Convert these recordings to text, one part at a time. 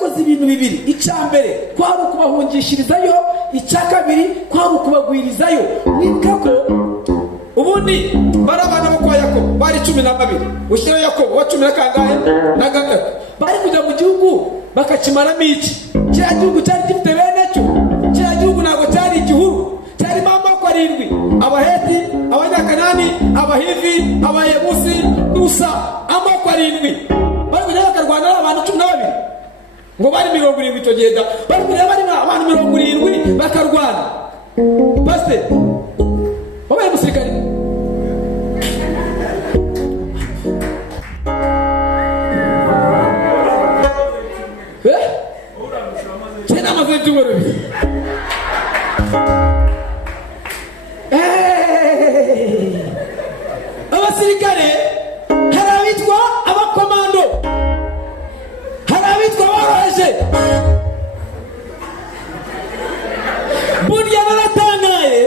yakoze ibintu bibiri. Icyambere kwari ukubahungishirizayo, icyakabiri kwari ukubagwirizayo. Nibuka ko ubundi barabana bo kwa Yakobo bari 12. Ushyira Yakobo wa 10 kangahe na gatatu. Bari kujya mu gihugu bakakimaramo iki? Cya gihugu cyari gifite bene cyo. Cya gihugu ntabwo cyari igihuru. Cyari amoko 7: Abaheti, Abanyakanani, Abahivi, Abayebusi, Dusa, amoko 7. Bari kujya bakarwana n'abantu 12. Ngo bari 70 icyo gihe da. Bari kujya bari abantu 70 bakarwana. Pastor wabaye musirikare. Tena mazetu wewe. Abasirikare harabitwa abakomando. Harabitwa baraje. Burya naratangaye.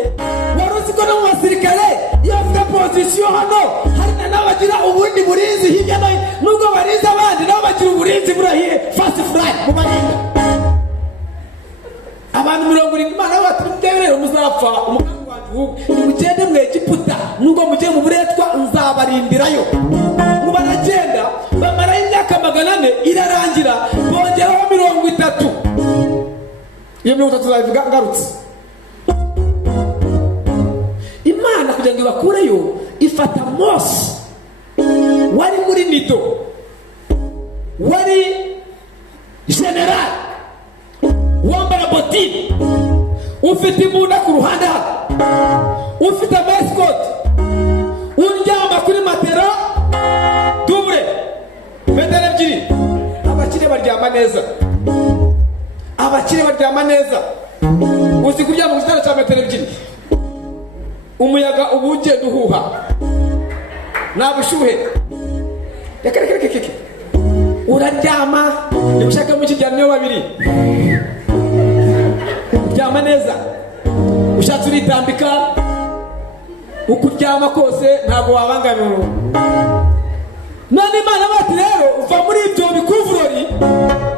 Waruzi ko no musirikare yavuga position hano hari n'abagira ubundi burinzi hirya no nubwo bariza abandi nabo bagira uburinzi burahiye fast fly mu barinda. Abantu 70 Imana batubwira muzapfa umugambi wacu nimugende mu Egiputa nubwo mugiye mu buretwa nzabarindirayo. Mu baragenda bamara imyaka 400 irarangira bongeraho 30. Iyo 30 zabivuga ngarutse. Imana kugira ngo ibakureyo ifata Mose wari muri Nido, wari general wambara botine, ufite imbunda ku ruhande, ufite mascot, uryama kuri matera double metero 2. Abakire baryama neza, abakire baryama neza. Uzi kuryama ku gitanda cya metero 2, umuyaga ubuje duhuha nabushuhe yakerekeke uraryama nibushaka mu kijyano 2 uryama neza ushatse uritambika ukuryama kose ntabwo wabangamira. None Imana bati rero uva muri ibyo bikuvurori,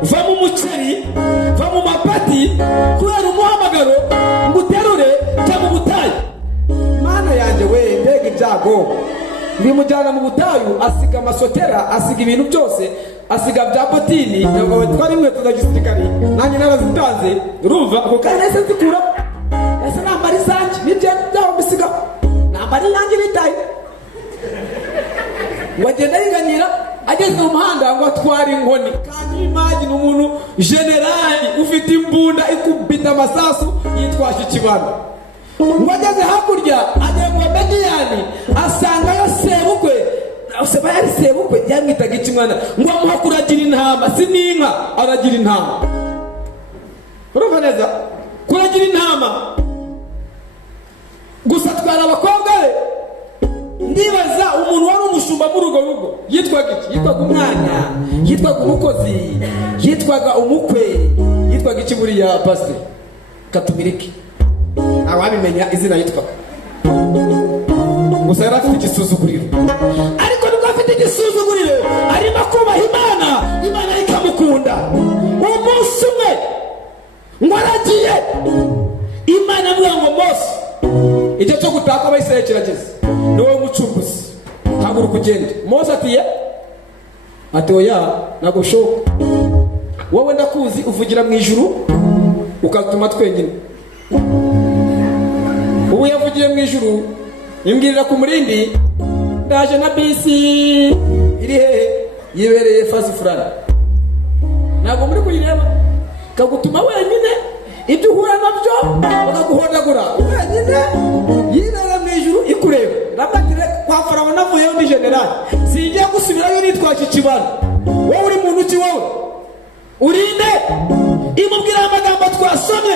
uva mu muceri, uva mu mapati kubera umuhamagaro nguterure cya mu butayu. Mana yanjye we mbega ibyago. Bimujyana mu butayu asiga amasotera, asiga ibintu byose, asiga bya botini ntabwo twari inkweto za gisirikari nanjye narazitanze. Urumva ako kandi nahise nzikura ese nambara izanjye n'ibyo byaho mbisiga nambara inyange bitaye. Wagenda yiganyira ageze mu muhanda ngo atwara inkoni. Kandi imagine umuntu generali ufite imbunda ikubita amasasu yitwaje ikibano. Wageze hakurya ajya mu Mediyani asangayo sebukwe. Usaba yari sebukwe yamwitaga ikimwana ngo amuha kuragira intama. Si n'inka, aragira intama. Urumva neza? Kuragira intama. Gusa twara abakobwa be. Ndibaza umuntu wari umushumba muri urwo rugo yitwaga iki? Yitwaga umwana, yitwaga umukozi, yitwaga umukwe, yitwaga iki buriya pastor? Katumiriki. Awabimenya izina yitwaga. Gusa yari afite igisuzuguriro. Ariko nubwo afite igisuzuguriro arimo kubaha Imana, Imana ikamukunda. Umunsi umwe ngo aragiye Imana avuga ngo Mose igihe cyo gutaka Abayisiraheli kirageze, ni wowe umucunguzi, haguruka ugende. Mose ati oya ntabwo bishoboka, wowe ndakuzi uvugira mu ijuru ukatuma twenyine. Ubu yavugiye mu ijuru imbwirira ku murindi ndaje na bisi iri hehe yibereye fasi fulani, ntabwo muri kuyireba, kagutuma wenyine ibyo uhura nabyo bakaguhondagura wenyine yibereye mu ijuru ikureba. Nabatire kwa Farawo navuyeho ndi general, singiye gusubirayo nitwaje ikibano. Wowe uri muntu ki wowe? Urinde imubwira amagambo twasomye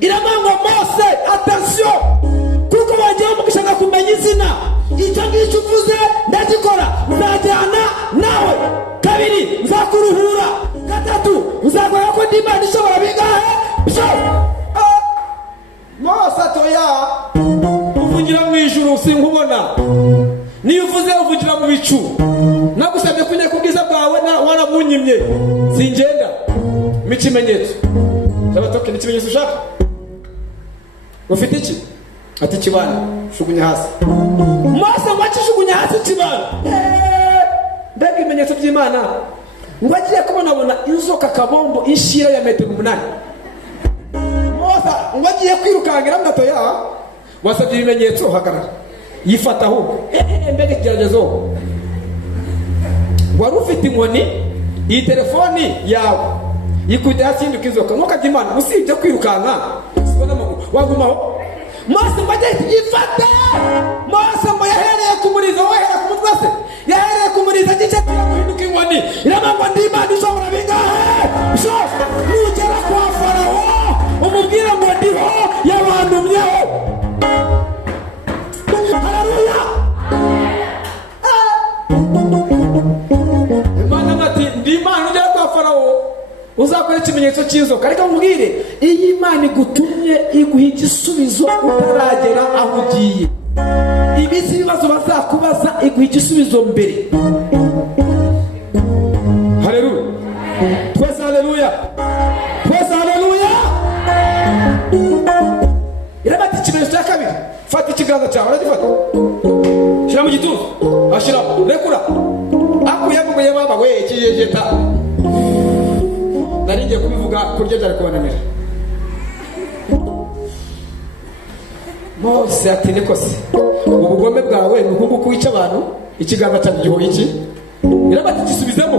iramanga Mose attention kuko bagiye mugishaka kumenya izina icyo ngicyo uvuze ndagikora, nzajyana nawe. 2 nzakuruhura, 3 nzagora ko ndi Imana ishobora bingahe byo. Mose atoya uvugira mu ijuru sinkubona, niyo uvuze uvugira mu bicu, nagusabye kunya kubwiza bwawe warabunyimye singenda. ikimenyetso cy'abatoke n'ikimenyetso ushaka ufite iki ati kibana shugunya hasi Mose wacishugunya hasi kibana mbega ibimenyetso by'Imana ngo agiye kubona inzoka kabombo ishira ya metero 8 Mose ngo agiye kwirukangira mnatoya wasabye ibimenyetso hagarara yifata ahubwo mbega ikigeragezo wari ufite inkoni iyi telefoni yawe yikubita hasi y'induka inzoka ntukajya Imana usibye kwirukanka sibona amaguru wagumaho Mose mbajye yifata Mose mbo yahereye kumuriza wahera ku mutwe se yahereye kumuriza gice turamuhinduka inkoni iramangwa ndi Imana ishobora bingahe sho nugera kwa Farawo umubwira ngo ndiho yabandumyeho haleluya Imana ati ndi Imana ugera kwa Farawo uzakora ikimenyetso cy'inzoka ariko mubwire iyi Imana igutumye iguha igisubizo utaragera aho ugiye ibizi ibibazo bazakubaza iguha igisubizo mbere haleluya twese haleluya irabati ikimenyetso cya kabiri fata ikiganza cyawe uragifata shyira mu gituza ashyiramo rekura akuyaguye baba we kijejeta naringiye kubivuga kurya byari kubananira Mose ati niko se ubugome bwawe ni uko kwica abantu ikiganza cyanjye gihoye iki irabati gisubizemo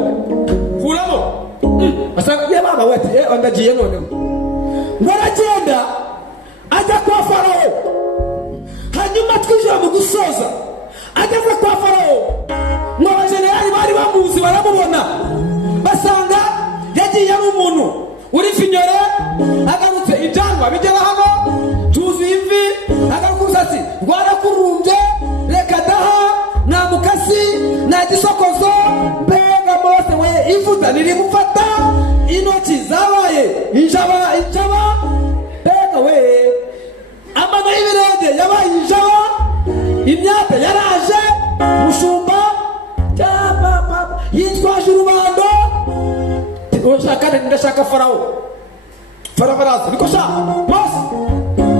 kuramo asanga ya baba we ati andagiye none baragenda ajya kwa Farawo hanyuma twijira mu gusoza ageze kwa Farawo ngo abajenerali bari bamuzi baramubona basanga yagiye ari umuntu uri finyore agarutse ijangwa bigera hano tuzi imvi agaruka umusatsi rwarakurumbye reka daha nta mukasi nta gisokozo mbega Mose we ivuta nirimufata intoki zabaye injaba mbega we amano y'ibirenge yabaye injaba imyaka yaraje mushumba yitwaje urubando ndashaka Farawo Farawo niko sha Mose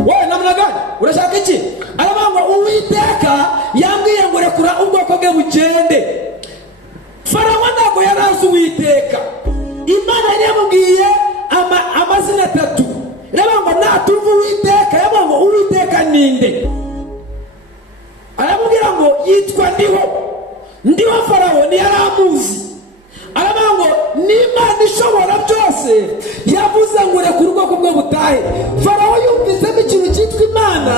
wowe namna gani urashaka iki arabangwa Uwiteka yambwiye ngo rekura ubwoko bwe bugende Farawo ntabwo yarazi Uwiteka Imana yamubwiye amazina 3 arabangwa natumva Uwiteka yabangwa Uwiteka ninde aramubwira ngo yitwa ndiho Farawo ni yaramuzi arabango n'Imana ishobora byose yavuze ngo rekura ubwoko bwe butahe Farawo yumvise ikintu cyitwa Imana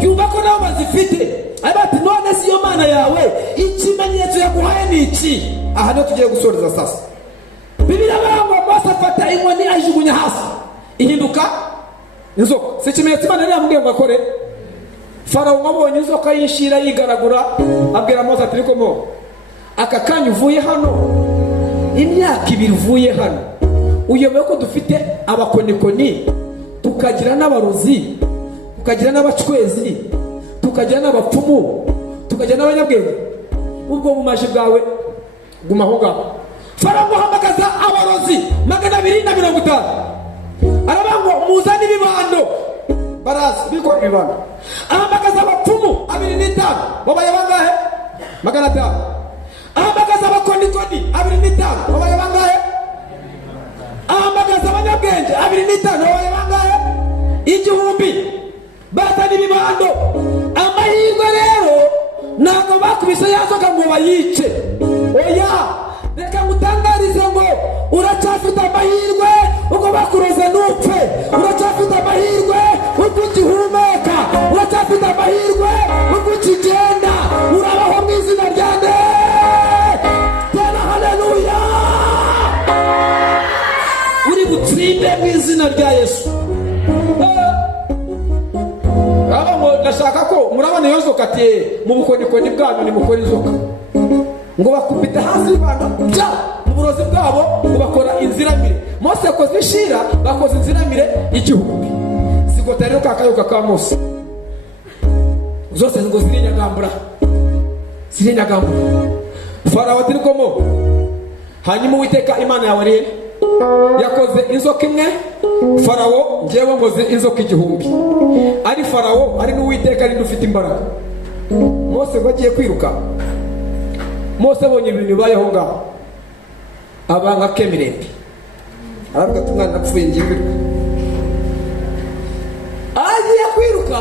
yumva ko nabo bazifite arabati none si yo Mana yawe ikimenyetso yaguhaye ni iki aha no tugiye gusoreza sasa Bibiliya barango Mose afata inkoni ayijugunya hasi ihinduka inzoka si ikimenyetso Imana yamubwiye ngo akore Farawo abonye inzoka yinshira yigaragura abwira Mose ati riko aka kanya uvuye hano imyaka 2 uvuye hano uyobewe ko dufite abakonikoni tukagira n'abaruzi tukagira n'abacwezi tukagira n'abapfumu tukagira n'abanyabwenge ubwo bumaji bwawe guma aho ngaho Farawo ahamagaza abarozi 250 arabango muzane ibibando barazi biko ibibando ahamagaza abapfumu 25 babaye bangahe 500 ahamagaza abakonikoni 25 babaye bangahe ahamagaza abanyabwenge 25 babaye bangahe 1000 bazana ibibando amahirwe rero ntabwo bakubise yazoga ngo bayice oya reka ngutangarize ngo uracyafite amahirwe uko bakuroze nupfe uracyafite amahirwe uko ugihumeka uracyafite amahirwe uko ukigenda urabaho mu izina rya nde tena haleluya uri butsinde mu izina rya Yesu ndashaka ko murabona iyo nzoka ati mu bukonikoni bwanyu ni mukora inzoka ngo bakubita hasi ibibando bya mu burozi bwabo ngo bakora inziramire Mose yakoze ishira bakoze inziramire 1000 sigota rero kakayuka ka Mose zose ngo zirinyagambura Farawo ati komo hanyuma Uwiteka Imana yawe rero yakoze inzoka imwe, Farawo njyewe nkoze inzoka igihumbi. Ari Farawo ari n'Uwiteka ari dufite imbaraga. Mose bagiye kwiruka, Mose abonye ibintu bibayeho ngaho abanga Kemirembe, aravuga ati umwana apfuye ngiye kwiruka. Agiye kwiruka,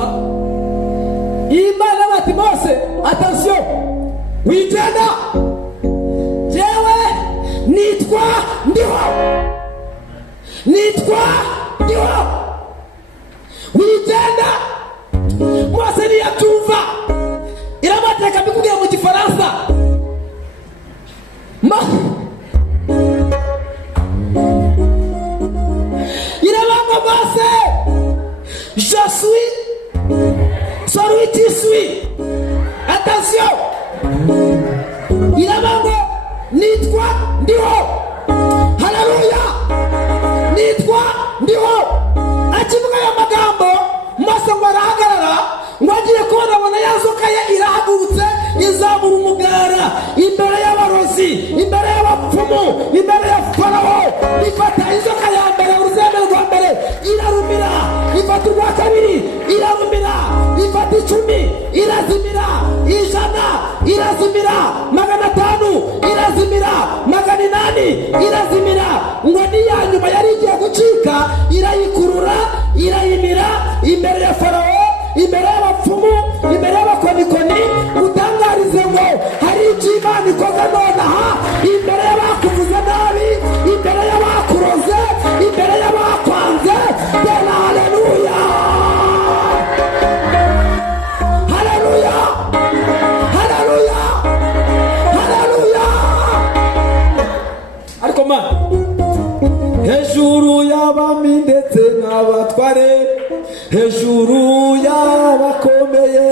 Imana bati Mose attention wigenda, jewe nitwa ndiho wigenda. Mose niyatumva iramateka bikubwira mu Gifaransa irabanga Mose je suis celui qui suis. Attention, irabanga nitwa ndiho. Haleluya, nitwa ndiho. Akivuga aya magambo Mose ngo arahagarara, ngo agiye kubona yazoka ye irahagurutse izamura umugara imbere y'abarozi, imbere y'abapfumu, imbere ya Farawo. Ifata inzoka ya mbere, uruzembe rwa mbere irarumira, ifata urwa kabiri irarumira, ifata 10 irazimira, 100 irazimira, 500 irazimira, 800 irazimira. Ngo niya nyuma yari igiye gucika irayikurura irayimira imbere ya Farawo, imbere y'abapfumu, imbere y'abakonikoni. Utangarize ngo hari icyo Imana ikoze nonaha imbere y'abakuvuze nabi, imbere y'abakuroze, imbere y'abakwanze. Tena haleluya, haleluya, haleluya, haleluya. Ariko Mana, hejuru y'abami ndetse n'abatware, hejuru y'abakomeye,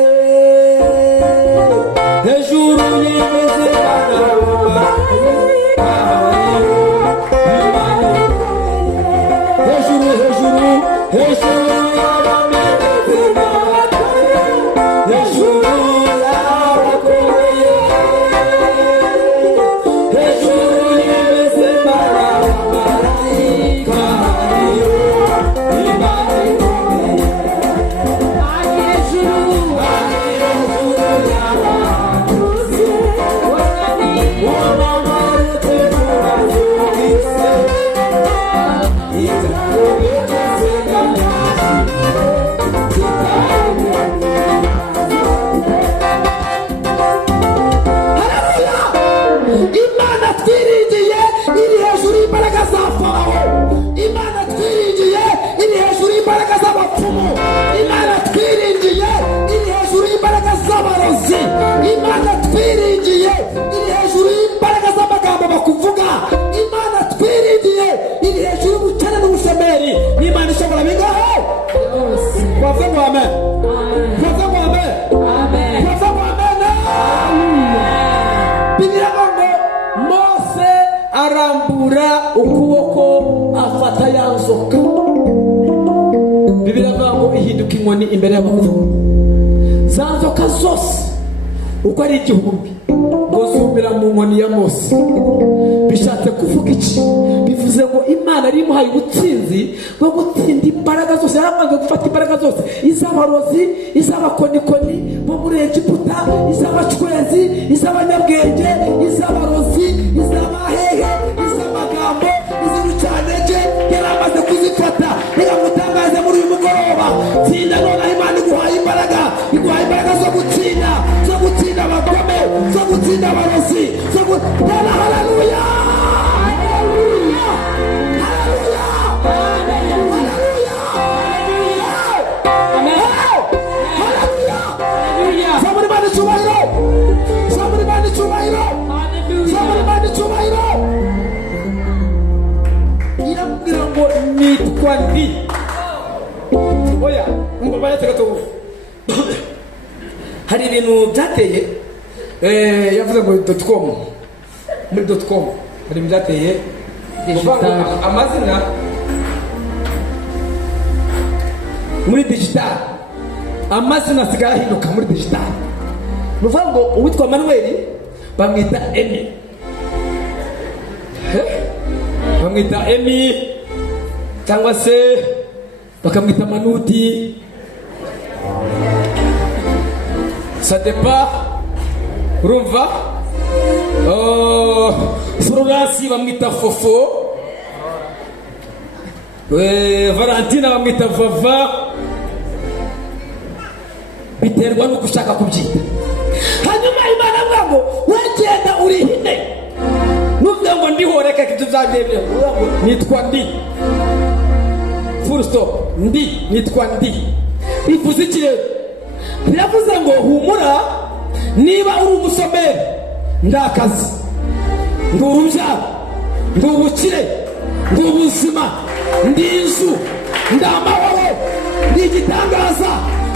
hejuru y'imeze n'abana, hejuru hejuru hejuru y'abami ndetse n'abatware, hejuru y'abakomeye, hejuru y'imeze n'abamarayika, Imana twiringiye iri hejuru y'imbaraga za Farawo. Imana twiringiye iri hejuru y'imbaraga z'abapfumu. Imana twiringiye iri hejuru y'imbaraga z'abarozi. Imana twiringiye iri hejuru y'imbaraga z'amagambo bakuvuga. Imana twiringiye iri hejuru y'ubukene n'ubushomeri. Imana ishobora bingahe? Kwavuga ngo amen, kwavuga ngo amen, kwavuga ngo amen. Bibiliya ngo Mose arambura ukuboko afata ya nzoka. Bibiliya ngo ihinduka inkoni imbere y'abapfumu. Za nzoka zose uko ari igihumbi ngo zumira mu nkoni ya Mose. Bishatse kuvuga iki? Bivuze ngo Imana ari imuhaye ubutsinzi bwo gutsinda imbaraga zose. Yaramanze gufata imbaraga zose, iz'abarozi, iz'abakonikoni bo muri Egiputa, iz'abacwezi, iz'abanyabwenge, iz'abarozi, iz'abahehe, iz'amagambo, iz'urucantege. Yaramaze kuzifata. Reka mutangaze muri uyu mugoroba, tsinda nonaha. Imana iguhaye imbaraga, iguhaye imbaraga zo gutsinda, zo gutsinda abagome, zo gutsinda abarozi, zo gutsinda. Haleluya, haleluya, haleluya, haleluya, amen, haleluya, haleluya. Somebody man icyubahiro, somebody man icyubahiro, somebody man icyubahiro. Irambwira ngo nitwa ndi. Oya, umva yatega tubu. Hari ibintu byateye yavuze ngo .com, muri .com hari byateye amazina muri digital, amazina asigara ahinduka muri digital. Nuvuga ngo uwitwa Manuel bamwita Emi, bakamwita Emi cyangwa se bakamwita Manuti, Sadepa, urumva? Florence bamwita Fofo, Valentina bamwita Vava, biterwa no gushaka kubyita. Hanyuma Imana avuga ngo wegenda urihine, nuvuga ngo ndihoreka kituzagende, nitwa ndi, full stop, ndi nitwa ndi. Bivuze iki rero? Biravuze ngo humura, niba uri umusomeri ndakazi, ndi urubyaro, ndi ubukire, ndi ubuzima, ndi inzu, ndi amahoro, ndi igitangaza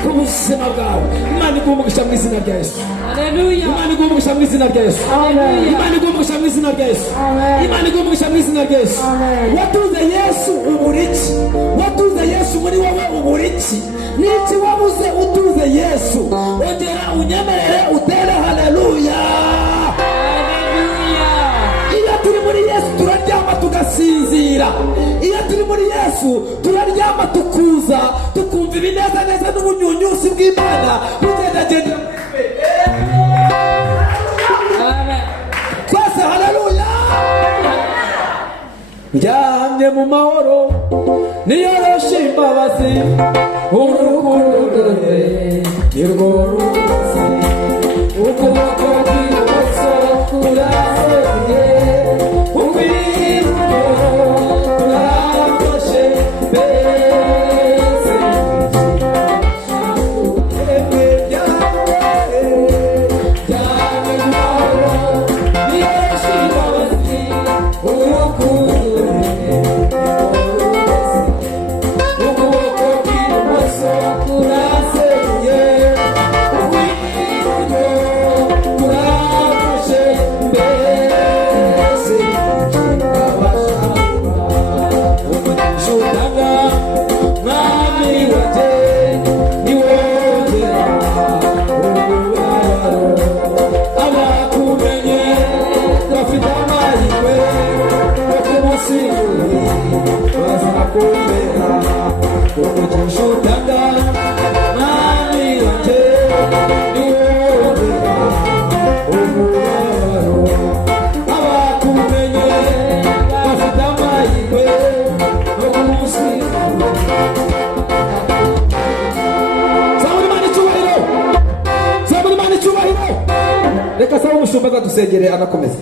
ku buzima bwawe. Imana igumugisha mu izina rya Yesu. Haleluya. Imana igumugisha mu izina rya Yesu. Amen. Imana igumugisha mu izina rya Yesu. Amen. Imana igumugisha mu izina rya Yesu. Amen. Watuze Yesu uburiki, watuze Yesu muri wowe uburiki. Niki wabuze utuze Yesu? Ongera unyemerere utere haleluya. Haleluya. Iyo turi muri Yesu turaryama tugasinzira. Iyo turi muri Yesu turaryama tukuza, tukumva ibineza neza n'ubunyunyusi bw'Imana bugendagenda. Amen. Twese haleluya. Njyamye mu mahoro niyoroshe imbabazi, urukundo rwe nirwo ruzi, ukuboko kw'ibumoso kuraseye, ukw'iburyo kurafashe, mbese njyamye mu mahoro niyoroshe imbabazi, urukundo reka sawa umushumba dusengere anakomeza.